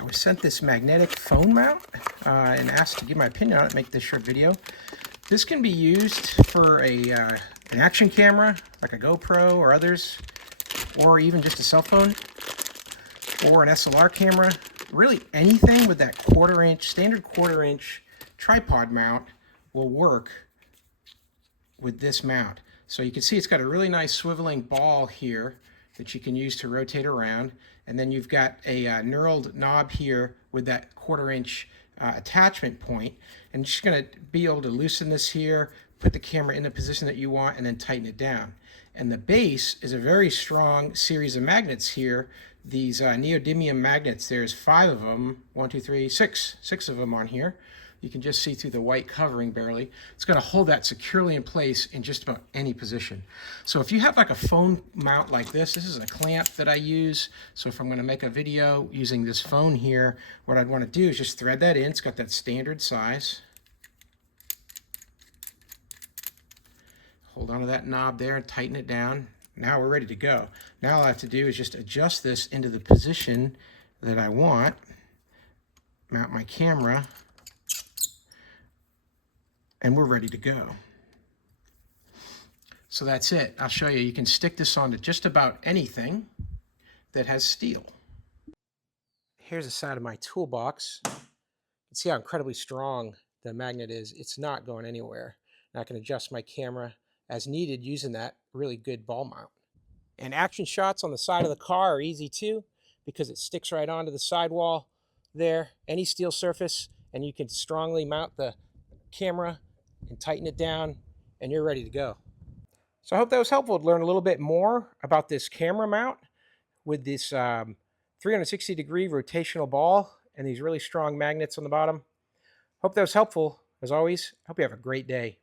I was sent this magnetic phone mount and asked to give my opinion on it, make this short video. This can be used for an action camera, like a GoPro or others, or even just a cell phone, or an SLR camera. Really anything with that standard quarter inch tripod mount will work with this mount. So you can see it's got a really nice swiveling ball here that you can use to rotate around, and then you've got a knurled knob here with that quarter inch attachment point, and you're just going to be able to loosen this here, put the camera in the position that you want, and then tighten it down. And the base is a very strong series of magnets here. These neodymium magnets, there's 5 of them, 6 of them on here. You can just see through the white covering barely. It's going to hold that securely in place in just about any position. So if you have like a phone mount like this is a clamp that I use. So if I'm going to make a video using this phone here, what I'd want to do is just thread that in. It's got that standard size. Hold on to that knob there and tighten it down. Now we're ready to go. Now all I have to do is just adjust this into the position that I want. Mount my camera. And we're ready to go. So that's it. I'll show you. You can stick this onto just about anything that has steel. Here's the side of my toolbox. You can see how incredibly strong the magnet is. It's not going anywhere. And I can adjust my camera as needed using that really good ball mount. And action shots on the side of the car are easy too, because it sticks right onto the sidewall there, any steel surface, and you can strongly mount the camera and tighten it down, and you're ready to go. So I hope that was helpful to learn a little bit more about this camera mount with this 360-degree rotational ball and these really strong magnets on the bottom. Hope that was helpful. As always, hope you have a great day.